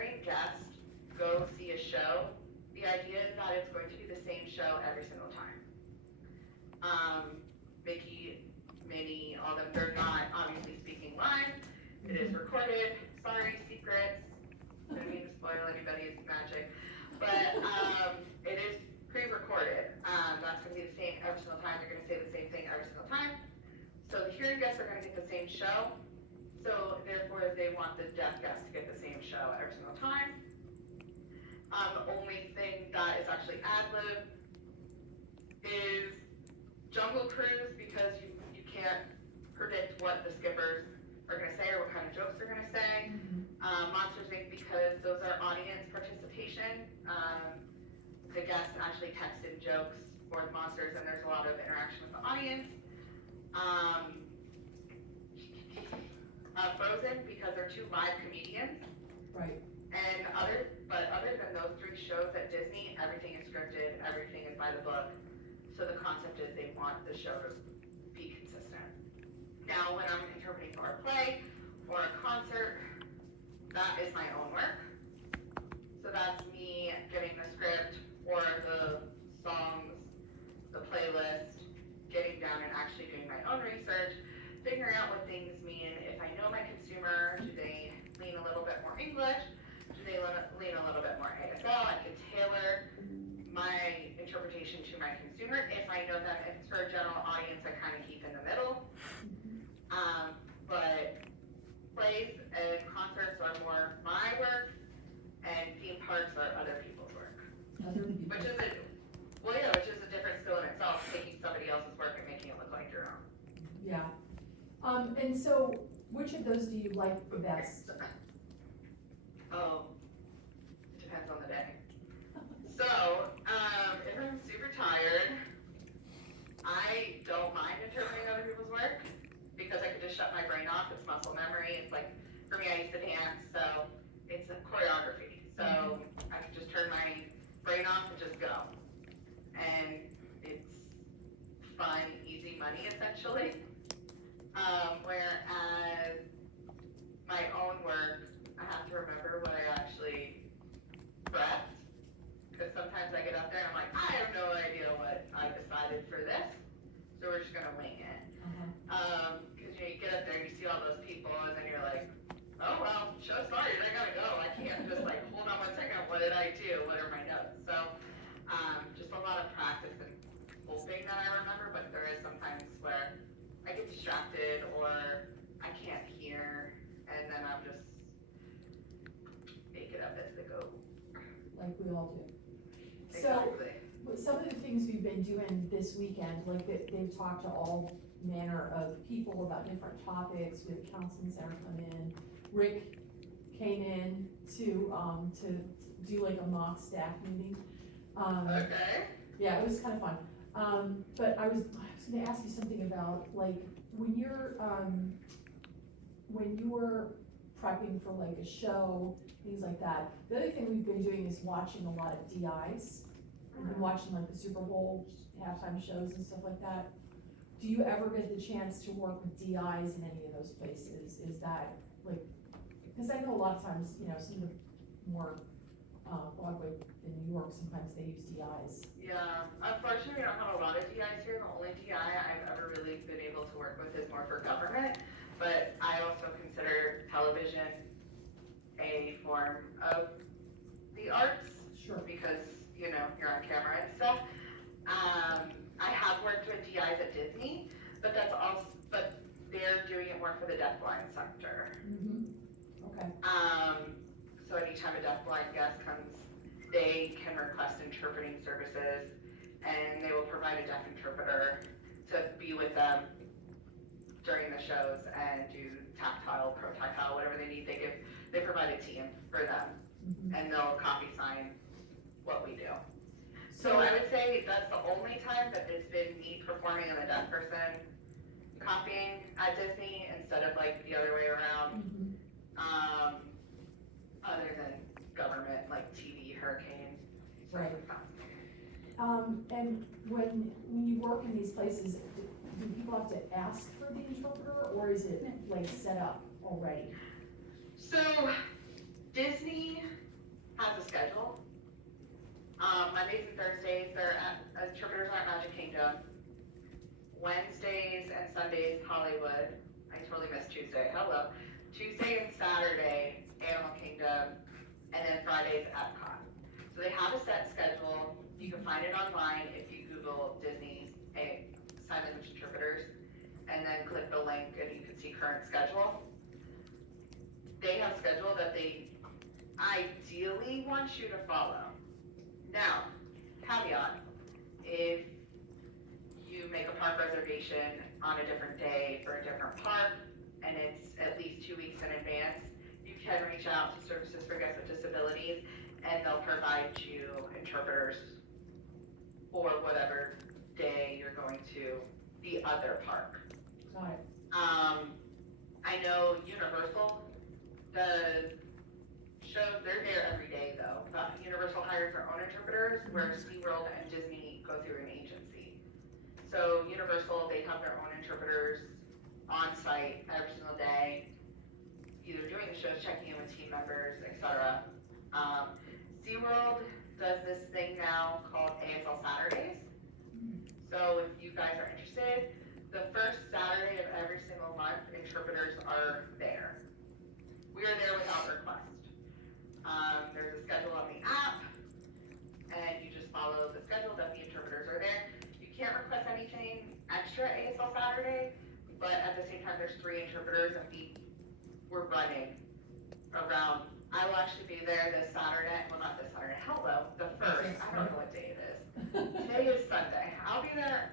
hearing guests go see a show, the idea is that it's going to be the same show every single time. Mickey, Minnie, all them, they're not obviously speaking live. It is recorded. Sorry, secrets. I don't mean to spoil anybody's magic. But it is pre-recorded. That's going to be the same every single time. They're going to say the same thing every single time. So the hearing guests are going to get the same show. So therefore, they want the deaf guests to get the same show every single time. The only thing that is actually ad-lib is Jungle Cruise, because you can't predict what the skippers are going to say or what kind of jokes they're going to say. Monsters Inc., because those are audience participation. The guests actually text in jokes for the monsters, and there's a lot of interaction with the audience. Frozen, because they're two live comedians. Right. And other than those three shows at Disney, everything is scripted, everything is by the book. So the concept is they want the show to be consistent. Now, when I'm interpreting for a play or a concert, that is my own work. So that's me getting the script or the songs, the playlist, getting down and actually doing my own research, figuring out what things mean. If I know my consumer, do they lean a little bit more English? Do they lean a little bit more ASL? I can tailor my interpretation to my consumer. If I know them, if it's for a general audience, I kind of keep in the middle. But plays and concerts are more my work, and theme parks are other people's work. Which is a different skill in itself, taking somebody else's work and making it look like your own. Yeah. And so, which of those do you like the best? Oh, it depends on the day. So, if I'm super tired, I don't mind interpreting other people's work because I can just shut my brain off. It's muscle memory. It's like, for me, I used to dance, so it's a choreography. So I can just turn my brain off and just go. And it's fun, easy money, essentially. Whereas my own work, I have to remember what I actually prepped, because sometimes I get up there and I'm like, I have no idea what I decided for this, so we're just gonna wing it. Because you get up there and you see all those people, and then you're like, oh well, sorry, they gotta go. I can't just like, hold on 1 second, what did I do? What are my notes? So just a lot of practice and hoping that I remember, but there is sometimes where I get distracted or I can't hear, and then I'll just make it up as they go. Like we all do. Exactly. So, some of the things we've been doing this weekend, like they've talked to all manner of people about different topics. We had the counseling center come in. Rick came in to do like a mock staff meeting. Okay. Yeah, it was kind of fun. But I was gonna ask you something about, like, when you're prepping for like a show, things like that. The other thing we've been doing is watching a lot of DIs. We've been watching like the Super Bowl halftime shows and stuff like that. Do you ever get the chance to work with DIs in any of those places? Is that like, because I know a lot of times, you know, some of the more Broadway in New York, sometimes they use DIs. Yeah, unfortunately we don't have a lot of DIs here. The only DI I've ever really been able to work with is more for government, but I also consider television a form of the arts. Sure. Because, you know, you're on camera and stuff. I have worked with DIs at Disney, but they're doing it more for the deafblind sector. Okay. So anytime a deafblind guest comes, they can request interpreting services, and they will provide a deaf interpreter to be with them during the shows and do tactile, pro-tactile, whatever they need. They provide a team for them, and they'll copy sign what we do. So I would say that's the only time that it's been me performing and the deaf person copying at Disney instead of like the other way around. Other than government, like TV, hurricane, stuff Right. like that. And when you work in these places, do people have to ask for the interpreter, or is it like set up already? So Disney Mondays and Thursdays, interpreters are at Magic Kingdom. Wednesdays and Sundays, Hollywood. I totally missed Tuesday, hello. Tuesday and Saturday, Animal Kingdom, and then Fridays, Epcot. So they have a set schedule. You can find it online if you Google Disney's sign language interpreters, and then click the link and you can see current schedule. They have a schedule that they ideally want you to follow. Now, caveat, if you make a park reservation on a different day for a different park, and it's at least 2 weeks in advance, you can reach out to Services for Guests with Disabilities, and they'll provide you interpreters for whatever day you're going to the other park. Got it. I know Universal does shows, they're there every day though, but Universal hires their own interpreters, where SeaWorld and Disney go through an agency. So Universal, they have their own interpreters on site every single day, either doing the shows, checking in with team members, etc. SeaWorld does this thing now called ASL Saturdays. So if you guys are interested, the first Saturday of every single month, interpreters are there. We are there without request. There's a schedule on the app, and you just follow the schedule that the interpreters are there. You can't request anything extra ASL Saturday, but at the same time, there's 3 interpreters, and we're running around. I will actually be there this Saturday, well, not this Saturday, hello, the 1st, I don't know what day it is. Today is Sunday. I'll be there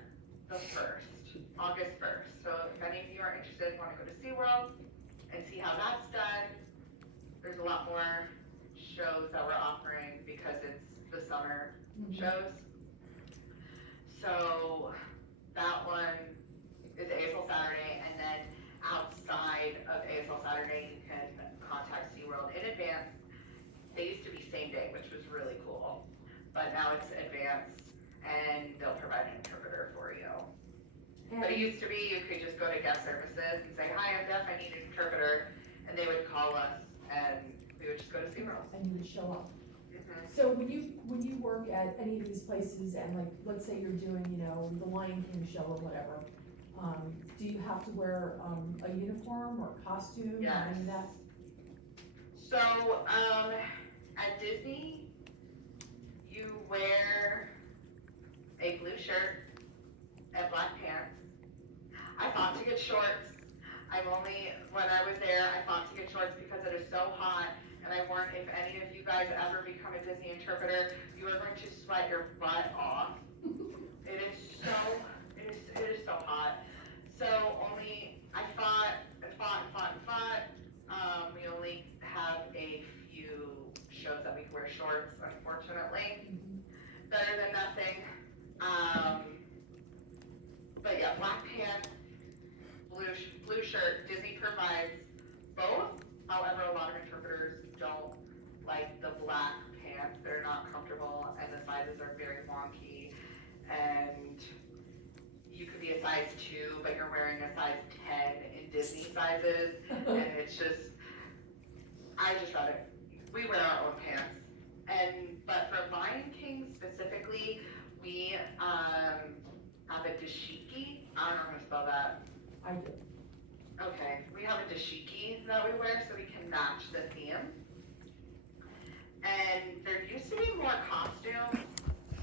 the 1st, August 1st. So if any of you are interested, want to go to SeaWorld and see how that's done, there's a lot more shows that we're offering because it's the summer shows. So that one is ASL Saturday, and then outside of ASL Saturday, you can contact SeaWorld in advance. They used to be same day, which was really cool, but now it's advanced, and they'll provide an interpreter for you. But it used to be you could just go to guest services and say, hi, I'm deaf, I need an interpreter, and they would call us, and we would just go to SeaWorld. And you would show up. So when you work at any of these places, and like, let's say you're doing, the Lion King show or whatever, do you have to wear a uniform or costume or any of that? So, at Disney, you wear a blue shirt and black pants. I thought to get shorts. When I was there, I thought to get shorts because it is so hot, and I warned if any of you guys ever become a Disney interpreter, you are going to sweat your butt off. It is so hot. So I fought. We only have a few shows that we can wear shorts, unfortunately. Better than nothing. But yeah, black pants, blue shirt. Disney provides both. However, a lot of interpreters don't like the black pants. They're not comfortable, and the sizes are very wonky. And you could be a size 2, but you're wearing a size 10 in Disney sizes, and it's just, we wear our own pants. But for Lion King specifically, we have a dashiki. I don't know how to spell that. I do. Okay, we have a dashiki that we wear so we can match the theme. And there used to be more costumes